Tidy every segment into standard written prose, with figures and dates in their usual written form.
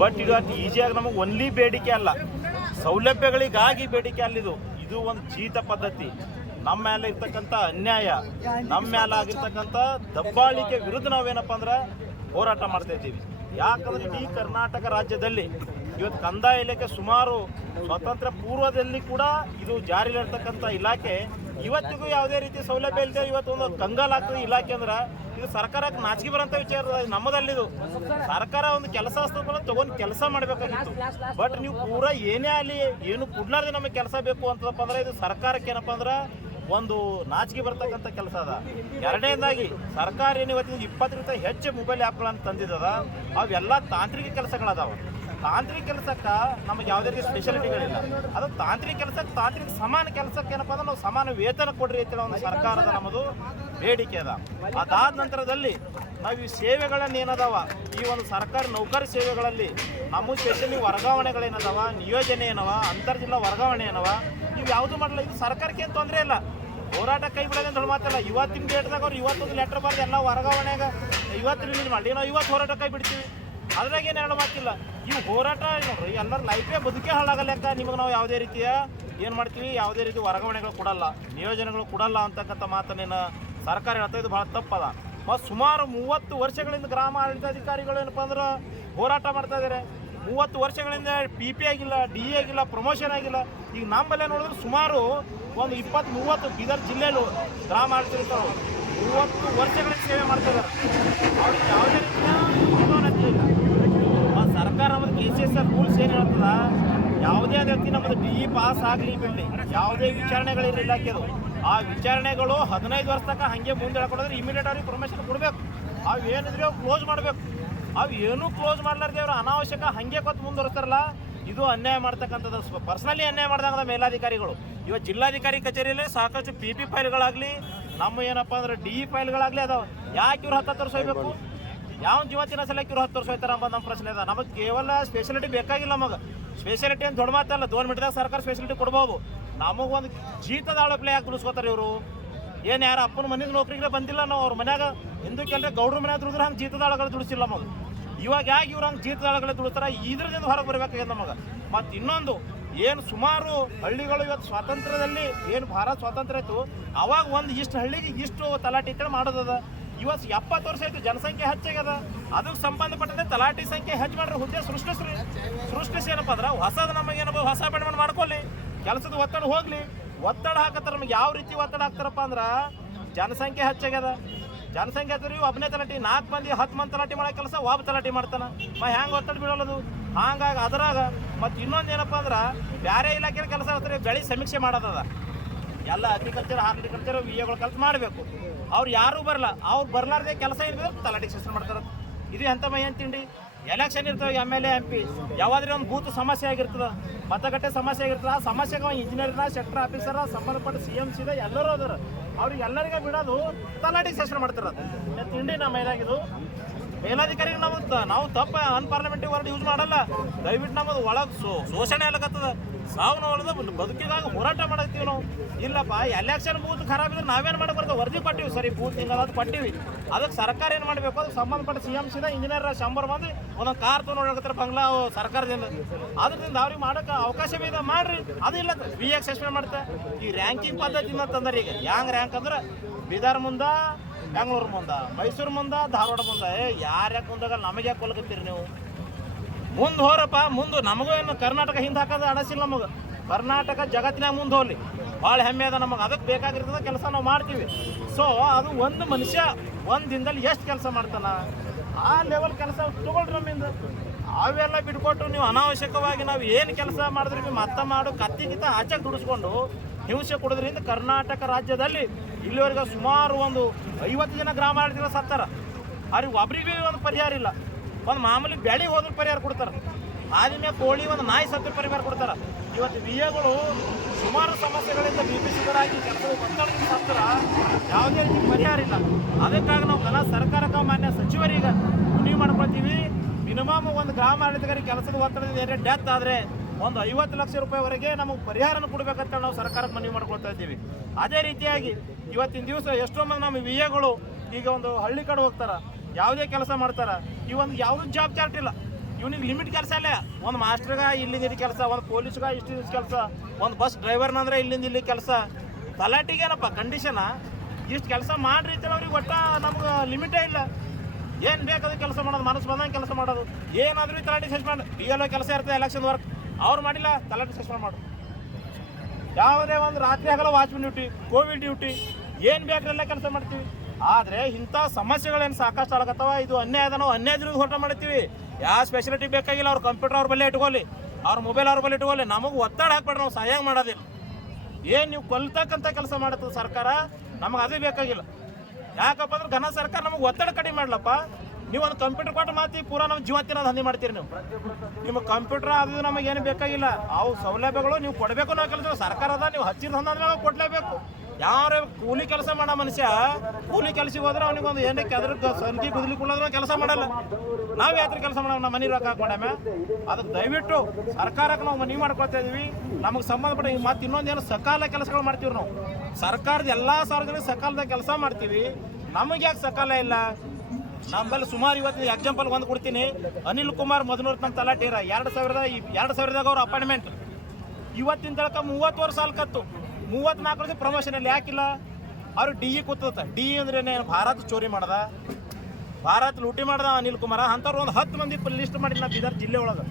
But ಇದು ಅಷ್ಟು ಈಸಿಯಾಗಿ ನಮಗೆ ಒನ್ಲಿ ಬೇಡಿಕೆ ಅಲ್ಲ, ಸೌಲಭ್ಯಗಳಿಗಾಗಿ ಬೇಡಿಕೆ ಅಲ್ಲಿದು. ಇದು ಒಂದು ಜೀತ ಪದ್ಧತಿ. ನಮ್ಮ ಮೇಲೆ ಇರ್ತಕ್ಕಂಥ ಅನ್ಯಾಯ, ನಮ್ಮ ಮೇಲೆ ಆಗಿರ್ತಕ್ಕಂಥ ದಬ್ಬಾಳಿಕೆ ವಿರುದ್ಧ ನಾವೇನಪ್ಪ ಅಂದ್ರೆ ಹೋರಾಟ ಮಾಡ್ತಾ ಇದ್ದೀವಿ. ಯಾಕಂದ್ರೆ ಇಡೀ ಕರ್ನಾಟಕ ರಾಜ್ಯದಲ್ಲಿ ಇವತ್ತು ಕಂದಾಯ ಇಲಾಖೆ ಸುಮಾರು ಸ್ವಾತಂತ್ರ್ಯ ಪೂರ್ವದಲ್ಲಿ ಕೂಡ ಇದು ಜಾರಿಯಲ್ಲಿರ್ತಕ್ಕಂಥ ಇಲಾಖೆ ಇವತ್ತಿಗೂ ಯಾವುದೇ ರೀತಿ ಸೌಲಭ್ಯ ಇಲ್ಲದೆ ಇವತ್ತು ಒಂದು ಕಂಗಾಲಾಗ್ತದೆ ಇಲಾಖೆ ಅಂದ್ರೆ ಇದು ಸರ್ಕಾರಕ್ಕೆ ನಾಚಿಕೆ ಬರೋಂಥ ವಿಚಾರ. ನಮ್ಮದಲ್ಲಿದು ಸರ್ಕಾರ ಒಂದು ಕೆಲಸ ತಗೊಂಡು ಕೆಲಸ ಮಾಡಬೇಕಾಗಿತ್ತು. ಬಟ್ ನೀವು ಪೂರ ಏನೇ ಆಗಲಿ ಏನು ಕೊಡ್ಲಾರ್ದೆ ನಮಗೆ ಕೆಲಸ ಬೇಕು ಅಂತದಪ್ಪ ಅಂದ್ರೆ ಇದು ಸರ್ಕಾರಕ್ಕೆ ಏನಪ್ಪ ಅಂದ್ರೆ ಒಂದು ನಾಚಿಕೆ ಬರ್ತಕ್ಕಂಥ ಕೆಲಸ ಅದ. ಎರಡನೇದಾಗಿ ಸರ್ಕಾರ ಏನು ಇವತ್ತಿನ 20 ಹೆಚ್ಚು ಮೊಬೈಲ್ ಆ್ಯಪ್ಗಳನ್ನು ತಂದಿದ್ದದ, ಅವೆಲ್ಲ ತಾಂತ್ರಿಕ ಕೆಲಸಗಳದಾವ. ತಾಂತ್ರಿಕ ಕೆಲಸಕ್ಕೆ ನಮಗೆ ಯಾವುದೇ ರೀತಿ ಸ್ಪೆಷಾಲಿಟಿಗಳಿಲ್ಲ. ಅದು ತಾಂತ್ರಿಕ ಕೆಲಸಕ್ಕೆ ತಾಂತ್ರಿಕ ಸಮಾನ ಕೆಲಸಕ್ಕೆ ಏನಪ್ಪ ಅಂದ್ರೆ ನಾವು ಸಮಾನ ವೇತನ ಕೊಡ್ರಿ ಅಂತೇಳಿ ಒಂದು ಸರ್ಕಾರದ ನಮ್ಮದು ಬೇಡಿಕೆ ಅದ. ಅದಾದ ನಂತರದಲ್ಲಿ ನಾವು ಈ ಸೇವೆಗಳನ್ನು ಏನದಾವ, ಈ ಒಂದು ಸರ್ಕಾರಿ ನೌಕರಿ ಸೇವೆಗಳಲ್ಲಿ ನಮ್ಮ ಸ್ಪೆಷಲಿ ವರ್ಗಾವಣೆಗಳೇನದಾವ, ನಿಯೋಜನೆ ಏನವ, ಅಂತರ್ಜಿಲ್ಲಾ ವರ್ಗಾವಣೆ ಏನವ, ಇವು ಯಾವುದು ಮಾಡಲ್ಲ. ಇದು ಸರ್ಕಾರಕ್ಕೆ ಏನು ತೊಂದರೆ ಇಲ್ಲ, ಹೋರಾಟ ಕೈ ಬಿಡೋದಂತ ಹೇಳಿ ಮಾತಲ್ಲ. ಇವತ್ತಿನ ಡೇಟ್ದಾಗ ಅವ್ರು ಇವತ್ತೊಂದು ಲೆಟ್ರ್ ಬರೆದು ಎಲ್ಲ ವರ್ಗಾವಣೆಗೆ ಇವತ್ತು ರಿಲೀಸ್ ಮಾಡಿ ನಾವು ಇವತ್ತು ಹೋರಾಟ ಕೈ ಬಿಡ್ತೀವಿ. ಅದ್ರಾಗ ಏನು ಹೇಳೋ ಮಾತಿಲ್ಲ. ಇವು ಹೋರಾಟ ನೋಡ್ರಿ ಎಲ್ಲರ ಲೈಫೇ ಬದುಕೇ ಹಾಳಾಗಲೆಕ್ಕ ನಿಮಗೆ ನಾವು ಯಾವುದೇ ರೀತಿಯ ಏನು ಮಾಡ್ತೀವಿ, ಯಾವುದೇ ರೀತಿ ವರ್ಗಾವಣೆಗಳು ಕೊಡಲ್ಲ, ನಿಯೋಜನೆಗಳು ಕೊಡಲ್ಲ ಅಂತಕ್ಕಂಥ ಮಾತನ್ನೇನು ಸರ್ಕಾರ ಹೇಳ್ತಾ ಇದು ಭಾಳ ತಪ್ಪದ. ಮತ್ತು ಸುಮಾರು 30 ವರ್ಷಗಳಿಂದ ಗ್ರಾಮ ಆಡಳಿತಾಧಿಕಾರಿಗಳು ಏನಪ್ಪ ಅಂದ್ರೆ ಹೋರಾಟ ಮಾಡ್ತಾ ಇದ್ದಾರೆ. 30 ವರ್ಷಗಳಿಂದ PP ಆಗಿಲ್ಲ, DE ಆಗಿಲ್ಲ, ಪ್ರಮೋಷನ್ ಆಗಿಲ್ಲ. ಈಗ ನಮ್ಮಲ್ಲೇ ನೋಡಿದ್ರೆ ಸುಮಾರು ಒಂದು 20-30 ಬೀದರ್ ಜಿಲ್ಲೆಯಲ್ಲೂ ಗ್ರಾಮ ಆಡಳಿತರು 30 ವರ್ಷಗಳಿಂದ ಸೇವೆ ಮಾಡ್ತಾ ಇದ್ದಾರೆ. ಅವ್ರಿಗೆ ಯಾವುದೇ ರೀತಿಯ ಪದೋನ್ನತಿ ಇಲ್ಲ. ಸರ್ಕಾರ ನಮ್ಮದು KCSR ರೂಲ್ಸ್ ಏನು ಹೇಳ್ತದ, ಯಾವುದೇ ವ್ಯಕ್ತಿ ನಮ್ಮದು DE ಪಾಸ್ ಆಗಲಿ ಬಿಡಲಿ, ಯಾವುದೇ ವಿಚಾರಣೆಗಳಿಲ್ಲ ಇಲಾಖೆದು. ಆ ವಿಚಾರಣೆಗಳು 15 ವರ್ಷ ತನಕ ಹಾಗೆ ಮುಂದೆ ಹೇಳ್ಕೊಡಿದ್ರೆ ಇಮಿಡಿಯೇಟ್ ಅವ್ರಿಗೆ ಪ್ರಮೋಷನ್ ಕೊಡಬೇಕು. ಅವು ಏನಿದ್ರೆ ಅವು ಕ್ಲೋಸ್ ಮಾಡಬೇಕು. ಅವು ಏನೂ ಕ್ಲೋಸ್ ಮಾಡ್ಲಾರ್ದೆ ಅವರು ಅನಾವಶ್ಯಕ ಹಾಗೆ ಕೊತ್ತು ಮುಂದುವರಿಸ್ತಾರಲ್ಲ, ಇದು ಅನ್ಯಾಯ ಮಾಡ್ತಕ್ಕಂಥದ್ದು. ಪರ್ಸನಲಿ ಅನ್ಯಾಯ ಮಾಡಿದಾಗ ಮೇಲಾಧಿಕಾರಿಗಳು ಇವತ್ತು ಜಿಲ್ಲಾಧಿಕಾರಿ ಕಚೇರಿಯಲ್ಲಿ ಸಾಕಷ್ಟು PP ಫೈಲ್ಗಳಾಗಲಿ, ನಮ್ಮ ಏನಪ್ಪ ಅಂದ್ರೆ DE ಫೈಲ್ಗಳಾಗಲಿ ಅದಾವೆ. ಯಾಕೆ ಇವ್ರು 10 ವರ್ಷ ಹೋಗ್ಬೇಕು? ಯಾವ ಜೀವತ್ತಿನ ಸಲಕ್ಕೆ ಇವ್ರು 10 ವರ್ಷ ಹೋಗ್ತಾರೆ ಅಂಬ ನಮ್ಮ ಪ್ರಶ್ನೆ ಅದ. ನಮಗೆ ಕೇವಲ ಸ್ಪೆಷಾಲಿಟಿ ಬೇಕಾಗಿಲ್ಲ. ನಮಗೆ ಸ್ಪೆಷಾಲಿಟಿ ಅಂತ ದೊಡ್ಡ ಮಾತಲ್ಲ, 2 ಮಿನಿಟ್ದಾಗ ಸರ್ಕಾರ ಸ್ಪೆಷಾಲಿಟಿ ಕೊಡ್ಬೋದು. ನಮಗೊಂದು ಜೀತದ ಆಳಪ್ಲೆ ಯಾಕೆ ದುಡಿಸ್ಕೋತಾರೆ ಇವರು? ಏನು ಯಾರು ಅಪ್ಪನ ಮನೆಗೆ ನೌಕರಿಗೆ ಬಂದಿಲ್ಲ, ನಾವು ಅವ್ರ ಮನ್ಯಾಗ ಹಿಂದಕ್ಕೆಲ್ಲರೆ ಗೌಡ್ರ ಮನ್ಯಾಗ ದುಡಿದ್ರೆ ಹಂಗೆ ಜೀತದ ಆಳುಗಳು ದುಡಿಸಿಲ್ಲ ನಮಗೆ. ಇವಾಗ ಯಾಕೆ ಇವ್ರು ಹಂಗೆ ಜೀತದ ಆಳುಗಳೇ ದುಡಿಸ್ತಾರೆ? ಇದ್ರದಿಂದ ಹೊರಗೆ ಬರಬೇಕಾಗಿದೆ ನಮಗೆ. ಮತ್ತು ಇನ್ನೊಂದು ಏನು ಸುಮಾರು ಹಳ್ಳಿಗಳು ಇವತ್ತು ಸ್ವಾತಂತ್ರ್ಯದಲ್ಲಿ ಏನು ಭಾರತ ಸ್ವಾತಂತ್ರ್ಯ ಇತ್ತು ಅವಾಗ ಒಂದು ಇಷ್ಟು ಹಳ್ಳಿಗೆ ಇಷ್ಟು ತಲಾಟಿ ಅಂತೇಳಿ ಮಾಡೋದದ. ಇವತ್ತು 70 ವರ್ಷ ಆಯಿತು, ಜನಸಂಖ್ಯೆ ಹೆಚ್ಚಾಗ್ಯದ. ಅದಕ್ಕೆ ಸಂಬಂಧಪಟ್ಟಂತೆ ತಲಾಟಿ ಸಂಖ್ಯೆ ಹೆಚ್ಚು ಮಾಡ್ರೆ ಹುದ್ದೆ ಸೃಷ್ಟಿಸಿ ಏನಪ್ಪ ಅಂದ್ರೆ ಹೊಸದು ನಮಗೇನಪ್ಪ ಹೊಸ ಬೆಳವಣಿಗೆ ಮಾಡ್ಕೊಳ್ಳಿ, ಕೆಲಸದ ಒತ್ತಡ ಹೋಗಲಿ. ಒತ್ತಡ ಹಾಕತ್ತಾರೆ. ನಮಗೆ ಯಾವ ರೀತಿ ಒತ್ತಡ ಹಾಕ್ತಾರಪ್ಪ ಅಂದ್ರೆ ಜನಸಂಖ್ಯೆ ಹೆಚ್ಚಾಗ್ಯದ. ಜನಸಂಖ್ಯೆ ಹತ್ತಿರ ಒಬ್ಬನೇ ತಲಾಟಿ, 4 ಮಂದಿ 10 ಮಂದಿ ತಲಾಟಿ ಮಾಡೋ ಕೆಲಸ ಒಬ್ಬ ತಲಾಟಿ ಮಾಡ್ತಾನೆ. ಹೆಂಗೆ ಒತ್ತಡ ಬೀಳೋದು? ಹಾಗಾಗಿ ಅದರಾಗ ಮತ್ತು ಇನ್ನೊಂದು ಏನಪ್ಪ ಅಂದ್ರೆ ಬೇರೆ ಇಲಾಖೆ ಕೆಲಸ ಹತ್ತಿರ ಬೆಳೆ ಸಮೀಕ್ಷೆ ಮಾಡೋದದ. ಎಲ್ಲ ಅಗ್ರಿಕಲ್ಚರ್ ಹಾರ್ಟಿಕಲ್ಚರ್ ವಿಎಗಳು ಕೆಲಸ ಮಾಡಬೇಕು. ಅವ್ರು ಯಾರೂ ಬರಲ್ಲ. ಅವ್ರು ಬರ್ಲಾರ್ದೆ ಕೆಲಸ ಇರಬೇಕು, ತಲಾಟಿಗೆ ಸೆಷನ್ ಮಾಡ್ತಾರೆ. ಇದು ಎಂಥ ಏನು ತಿಂಡಿ? ಎಲೆಕ್ಷನ್ ಇರ್ತವೆ, MLA MP ಯಾವಾದ್ರೆ ಒಂದು ಬೂತ್ ಸಮಸ್ಯೆ ಆಗಿರ್ತದೆ, ಮತಗಟ್ಟೆ ಸಮಸ್ಯೆ ಆಗಿರ್ತದೆ. ಆ ಸಮಸ್ಯೆಗೆ ಇಂಜಿನಿಯರ್ನ, ಸೆಕ್ಟರ್ ಆಫೀಸರ, ಸಂಬಂಧಪಟ್ಟ CM ಸೀದ ಎಲ್ಲರೂ ಅದಾರ. ಅವ್ರಿಗೆ ಎಲ್ಲರಿಗೆ ಬಿಡೋದು, ತಲಾಟಿಗೆ ಸೆಷನ್ ಮಾಡ್ತಾರೆ. ಅದು ತಿಂಡಿ ನಮ್ಮ ಮೇಲಾಗಿದ್ದು. ಮೇಲಾಧಿಕಾರಿಗೆ ನಾವು ತಪ್ಪ ಅನ್ಪಾರ್ಲಿಮೆಂಟರಿ ವರ್ಡ್ ಯೂಸ್ ಮಾಡಲ್ಲ. ದಯವಿಟ್ಟು ನಮ್ಮದು ಒಳಗೆ ಶೋಷಣೆ ಆಗ್ಲತ್ತದ. ಸಾವು ನೋಡಿದ ಬದುಕಿಗಾಗಿ ಹೋರಾಟ ಮಾಡತ್ತೀವಿ ನಾವು. ಇಲ್ಲಪ್ಪ ಎಲೆಕ್ಷನ್ ಬೂತ್ ಖರಾಬ್ ಇದ್ರೆ ನಾವೇನು ಮಾಡಬಾರ್ದು? ವರದಿ ಕೊಟ್ಟಿವಿ, ಸರಿ ಬೂತ್ ಹಿಂಗದು ಕೊಟ್ಟಿವಿ. ಅದಕ್ಕೆ ಸರ್ಕಾರ ಏನು ಮಾಡಬೇಕು? ಅದಕ್ಕೆ ಸಂಬಂಧಪಟ್ಟ CM ಸೀದ ಇಂಜಿನಿಯರ್ 100 ಮಂದಿ ಒಂದೊಂದು ಕಾರ್ ತೊಗೊಂಡು ಬಂಗ್ಲಾ ಸರ್ಕಾರದಿಂದ. ಅದರಿಂದ ಅವ್ರಿಗೆ ಮಾಡೋಕೆ ಅವಕಾಶ ಇದೆ, ಮಾಡ್ರಿ. ಅದು ಇಲ್ಲ VX ಸಸ್ಪೆಂಡ್ ಮಾಡ್ತಾರೆ. ಈ ರ್ಯಾಂಕಿಂಗ್ ಪದ್ಧತಿಯಿಂದ ತಂದ್ರೆ ಈಗ ಹ್ಯಾಂಗೆ ರ್ಯಾಂಕ್ ಅಂದ್ರೆ ಬೀದರ್ ಮುಂದೆ, ಬೆಂಗಳೂರು ಮುಂದೆ, ಮೈಸೂರು ಮುಂದೆ, ಧಾರವಾಡ ಮುಂದೆ. ಯಾರ್ಯಾಕೆ ಮುಂದಾಗ ನಮಗೆ ಯಾಕೆ ಕೊಲ್ಕತ್ತೀರಿ ನೀವು? ಮುಂದೆ ಹೋರಪ್ಪ, ಮುಂದೆ ನಮಗೂ ಏನು ಕರ್ನಾಟಕ ಹಿಂದೆ ಹಾಕೋದು ಅಡಸಿಲ್ಲ. ನಮಗೆ ಕರ್ನಾಟಕ ಜಗತ್ತಿನಾಗ ಮುಂದೆ ಹೋಗಲಿ, ಭಾಳ ಹೆಮ್ಮೆ ಅದ ನಮಗೆ. ಅದಕ್ಕೆ ಬೇಕಾಗಿರ್ತದ ಕೆಲಸ ನಾವು ಮಾಡ್ತೀವಿ. ಸೊ ಅದು ಒಂದು ಮನುಷ್ಯ ಒಂದು ದಿನದಲ್ಲಿ ಎಷ್ಟು ಕೆಲಸ ಮಾಡ್ತಾನೆ, ಆ ಲೆವೆಲ್ ಕೆಲಸ ತೊಗೊಳ್ರಿ ನಮ್ಮಿಂದ. ಅವೆಲ್ಲ ಬಿಟ್ಕೊಟ್ಟು ನೀವು ಅನಾವಶ್ಯಕವಾಗಿ ನಾವು ಏನು ಕೆಲಸ ಮಾಡಿದ್ರಿ ಮತ್ತ ಮಾಡು ಕತ್ತಿಗಿತ್ತ ಆಚೆಗೆ ದುಡಿಸ್ಕೊಂಡು ಹಿಂಸೆ ಕೊಡೋದ್ರಿಂದ ಕರ್ನಾಟಕ ರಾಜ್ಯದಲ್ಲಿ ಇಲ್ಲಿವರೆಗೆ ಸುಮಾರು ಒಂದು 50 ಜನ ಗ್ರಾಮ ಆಡಳಿತಗಳು ಸತ್ತಾರ. ಅವ್ರಿಗೆ ಒಬ್ರಿಗೆ ಒಂದು ಪರಿಹಾರ ಇಲ್ಲ. ಒಂದು ಮಾಮೂಲಿ ಬೆಳೆ ಹೋದ್ರೆ ಪರಿಹಾರ ಕೊಡ್ತಾರೆ. ಆದ್ಮೇಲೆ ಕೋಳಿ ಒಂದು ನಾಯಿ ಸತ್ತ ಪರಿಹಾರ ಕೊಡ್ತಾರೆ. ಇವತ್ತು VAಗಳು ಸುಮಾರು ಸಮಸ್ಯೆಗಳಿಂದ BP ಶುಗರ್ ಆಗಿ ಕೆಲಸದ ಒತ್ತಡದಿಂದ ಸತ್ತರ ಯಾವುದೇ ರೀತಿ ಪರಿಹಾರ ಇಲ್ಲ. ಅದಕ್ಕಾಗಿ ನಾವು ಸರ್ಕಾರಕ್ಕೆ ಮಾನ್ಯ ಸಚಿವರಿಗೆ ಮನವಿ ಮಾಡ್ಕೊಳ್ತೀವಿ. ಮಿನಿಮಮ್ ಒಂದು ಗ್ರಾಮ ಆಡಳಿತಗಾರಿ ಕೆಲಸದ ಒತ್ತಡದಿಂದ ಏನೇ ಡೆತ್ ಆದರೆ ಒಂದು 50 ಲಕ್ಷ ರೂಪಾಯಿವರೆಗೆ ನಮಗೆ ಪರಿಹಾರನ ಕೊಡಬೇಕಂತ ನಾವು ಸರ್ಕಾರಕ್ಕೆ ಮನವಿ ಮಾಡ್ಕೊಳ್ತಾ ಇದ್ದೀವಿ. ಅದೇ ರೀತಿಯಾಗಿ ಇವತ್ತಿನ ದಿವಸ ಎಷ್ಟೋ ಮಂದಿ ನಮ್ಮ VAಗಳು ಈಗ ಒಂದು ಹಳ್ಳಿ ಕಡೆ ಹೋಗ್ತಾರೆ, ಯಾವುದೇ ಕೆಲಸ ಮಾಡ್ತಾರೆ. ಈ ಒಂದು ಯಾವುದೂ ಜಾಬ್ ಚಾರ್ಟ್ ಇಲ್ಲ. ಇವನಿಗೆ ಲಿಮಿಟ್ ಕೆಲಸ ಇಲ್ಲ. ಒಂದು ಮಾಸ್ಟ್ರಿಗೆ ಇಲ್ಲಿಂದ ಇಲ್ಲಿ ಕೆಲಸ, ಒಂದು ಪೊಲೀಸ್ಗೆ ಇಷ್ಟು ಕೆಲಸ, ಒಂದು ಬಸ್ ಡ್ರೈವರ್ನಂದ್ರೆ ಇಲ್ಲಿಂದ ಇಲ್ಲಿ ಕೆಲಸ. ತಲಾಟಿಗೇನಪ್ಪ ಕಂಡೀಷನ ಇಷ್ಟು ಕೆಲಸ ಮಾಡ್ರಿ ಅಂತ ಅವ್ರಿಗೆ ಒಟ್ಟು ನಮ್ಗೆ ಲಿಮಿಟೇ ಇಲ್ಲ. ಏನು ಬೇಕಾದ್ರೆ ಕೆಲಸ ಮಾಡೋದು, ಮನಸ್ಸು ಬಂದಂಗೆ ಕೆಲಸ ಮಾಡೋದು. ಏನಾದರೂ ತಲಾಟಿ ಸಸ್ಪೆಂಡ್. DLO ಕೆಲಸ ಇರ್ತದೆ ಎಲೆಕ್ಷನ್ ವರ್ಕ್, ಅವ್ರು ಮಾಡಿಲ್ಲ ತಲಾಟಿ ಸಸ್ಪೆಂಡ್ ಮಾಡು. ಯಾವುದೇ ಒಂದು ರಾತ್ರಿ ಆಗಲ್ಲ ವಾಚ್ಮನ್ ಡ್ಯೂಟಿ, ಕೋವಿಡ್ ಡ್ಯೂಟಿ, ಏನು ಬೇಕಾರೆಲ್ಲ ಕೆಲಸ ಮಾಡ್ತೀವಿ. ಆದರೆ ಇಂಥ ಸಮಸ್ಯೆಗಳೇನು ಸಾಕಷ್ಟು ಆಗತ್ತವ. ಇದು ಅನ್ಯಾಯ ಅದ. ನಾವು ಅನ್ಯಾಯ ವಿರುದ್ಧ ಹೋರಾಟ ಮಾಡ್ತೀವಿ. ಯಾವ ಸ್ಪೆಷಾಲಿಟಿ ಬೇಕಾಗಿಲ್ಲ. ಅವ್ರ ಕಂಪ್ಯೂಟರ್ ಅವ್ರ ಬಳಿ ಇಟ್ಕೊಳ್ಳಿ, ಅವ್ರ ಮೊಬೈಲ್ ಅವ್ರ ಬಳಿ ಇಟ್ಕೊಳ್ಳಿ. ನಮಗೆ ಒತ್ತಡ ಹಾಕ್ಬೇಡ್ರಿ, ನಾವು ಸಹಾಯ ಮಾಡೋದಿಲ್ಲ. ಏನು ನೀವು ಕೊಲ್ತಕ್ಕಂಥ ಕೆಲಸ ಮಾಡುತ್ತದೆ ಸರ್ಕಾರ, ನಮಗೆ ಅದೇ ಬೇಕಾಗಿಲ್ಲ. ಯಾಕಪ್ಪ ಅಂದ್ರೆ ಘನ ಸರ್ಕಾರ ನಮಗೆ ಒತ್ತಡ ಕಡಿಮೆ ಮಾಡ್ಲಪ್ಪ. ನೀವು ಒಂದು ಕಂಪ್ಯೂಟರ್ ಕೊಟ್ಟು ಮಾತಿ ಪೂರಾ ನಮ್ಮ ಜೀವ ತಿನ್ನೋದು ಹಂದಿ ಮಾಡ್ತೀರಿ ನೀವು. ನಿಮಗೆ ಕಂಪ್ಯೂಟರ್ ಅದು ನಮಗೆ ಏನು ಬೇಕಾಗಿಲ್ಲ. ಅವು ಸೌಲಭ್ಯಗಳು ನೀವು ಕೊಡಬೇಕು. ನಾವು ಕೆಲಸ ಸರ್ಕಾರ ಅದ, ನೀವು ಹಚ್ಚಿದ ಹಂದ್ರೆ ಕೊಡಲೇಬೇಕು. ಯಾವ ಕೂಲಿ ಕೆಲಸ ಮಾಡೋ ಮನುಷ್ಯ ಕೂಲಿ ಕೆಲಸಕ್ಕೆ ಹೋದ್ರೆ ಅವ್ನಿಗೆ ಒಂದು ಏನಕ್ಕೆ ಅದ್ರ ಸಂಖ್ಯೆ ಕುದಲಿಕೊಳ್ಳೋದ್ರೆ ಕೆಲಸ ಮಾಡಲ್ಲ. ನಾವು ಯಾತ್ರ ಕೆಲಸ ಮಾಡೋ ನಮ್ಮ ಮನೆ ರೊಕ್ಕ ಹಾಕೊಂಡಾಮೆ. ಅದಕ್ಕೆ ದಯವಿಟ್ಟು ಸರ್ಕಾರಕ್ಕೆ ನಾವು ಮನವಿ ಮಾಡ್ಕೊಳ್ತಾ ಇದೀವಿ. ನಮಗೆ ಸಂಬಂಧಪಟ್ಟ ಮತ್ತೆ ಇನ್ನೊಂದೇನು ಸಕಾಲ ಕೆಲಸಗಳು ಮಾಡ್ತೀವಿ ನಾವು. ಸರ್ಕಾರದ ಎಲ್ಲ ಸಾರ್ವಜನಿಕ ಸಕಾಲದ ಕೆಲಸ ಮಾಡ್ತೀವಿ. ನಮಗೆ ಯಾಕೆ ಸಕಾಲ ಇಲ್ಲ? ನಮ್ಮಲ್ಲಿ ಸುಮಾರು ಇವತ್ತು ಎಕ್ಸಾಂಪಲ್ ಒಂದು ಕೊಡ್ತೀನಿ. ಅನಿಲ್ ಕುಮಾರ್ ಮಧುನೂರ್ ನಮ್ಮ ತಲಾಟಿರ 2000ದಾಗ ಅವ್ರ ಅಪಾಯಿಂಟ್ಮೆಂಟ್. ಇವತ್ತಿನ ತಳಕ 30 ವರ್ಷ ಸಾಲ್ಕತ್ತು. 34 ವರ್ಷ ಪ್ರಮೋಷನಲ್ಲಿ ಯಾಕಿಲ್ಲ? ಅವ್ರು DE ಕೂತದ. DE ಅಂದ್ರೆ ಭಾರತ್ ಚೋರಿ ಮಾಡ್ದ, ಭಾರತ್ ಲೂಟಿ ಮಾಡ್ದ ಅನಿಲ್ ಕುಮಾರ. ಅಂಥವ್ರು ಒಂದು 10 ಮಂದಿ ಲಿಸ್ಟ್ ಮಾಡಿ ನಾ ಬೀದರ್ ಜಿಲ್ಲೆ ಒಳಗೆ.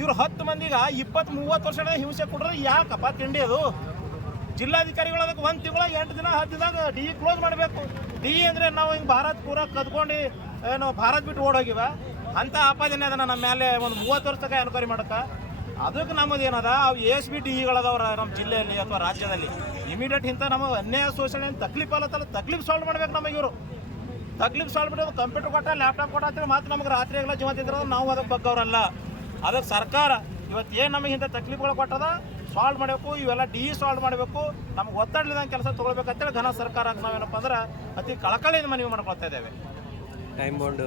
ಇವ್ರು 10 ಮಂದಿಗೆ 20-30 ವರ್ಷದ ಹಿಂಸೆ ಕೊಡ್ರೆ ಯಾಕಪ್ಪ ತಿಂಡಿ ಅದು? ಜಿಲ್ಲಾಧಿಕಾರಿಗಳು ಅದಕ್ಕೆ 1 ತಿಂಗಳ 8 ದಿನ 10 ದಿನದಾಗ DE ಕ್ಲೋಸ್ ಮಾಡಬೇಕು. DE ಅಂದರೆ ನಾವು ಹಿಂಗೆ ಭಾರತ್ ಪೂರ ಕದ್ಕೊಂಡು ಏನು ಭಾರತ್ ಬಿಟ್ಟು ಓಡೋಗಿವ ಅಂಥ ಆಪಾದನೆ ಅದನ್ನ ನಮ್ಮ ಮೇಲೆ ಒಂದು 30 ವರ್ಷ ತನಕ ಎನ್ಕ್ವೈರಿ ಮಾಡಕ್ಕೆ. ಅದಕ್ಕೆ ನಮ್ಮದು ಏನದ ಅವು ASB DEಗಳದವ್ರ ನಮ್ಮ ಜಿಲ್ಲೆಯಲ್ಲಿ ಅಥವಾ ರಾಜ್ಯದಲ್ಲಿ ಇಮಿಡಿಯೇಟ್ ಇಂಥ ನಮಗೆ ಅನ್ಯಾಯ ಶೋಷಣೆ ತಕ್ಲೀಫ್ ಅಲ್ಲತ್ತಲ್ಲ, ತಕ್ಲೀಫ್ ಸಾಲ್ವ್ ಮಾಡ್ಬೇಕು ನಮಗೆ. ಇವರು ತಕ್ಲೀಫ್ ಸಾಲ್ವ್ ಮಾಡೋದು ಕಂಪ್ಯೂಟರ್ ಕೊಟ್ಟ, ಲ್ಯಾಪ್ಟಾಪ್ ಕೊಟ್ಟ ಅಂತೇಳಿ ಮಾತ್ರ ನಮಗೆ ರಾತ್ರಿ ಆಗಲ್ಲ ಜೀವ ತಿಂದ್ರೆ ನಾವು ಅದಕ್ಕೆ ಬಗ್ಗವ್ರಲ್ಲ. ಅದಕ್ಕೆ ಸರ್ಕಾರ ಇವತ್ತು ಏನು ನಮಗೆ ಇಂಥ ತಕ್ಲೀಫ್ಗಳು ಕೊಟ್ಟದ ಸಾಲ್ವ್ ಮಾಡಬೇಕು. ಇವೆಲ್ಲ DE ಸಾಲ್ವ್ ಮಾಡಬೇಕು. ನಮ್ಗೆ ಒತ್ತಡಲಿದಂಗೆ ಕೆಲಸ ತೊಗೊಳ್ಬೇಕಂತೇಳಿ ಘನ ಸರ್ಕಾರ ನಾವೇನಪ್ಪ ಅಂದ್ರೆ ಅತಿ ಕಳಕಳಿಯಿಂದ ಮನವಿ ಮಾಡ್ಕೊಳ್ತಾ ಇದ್ದೇವೆ. Time bond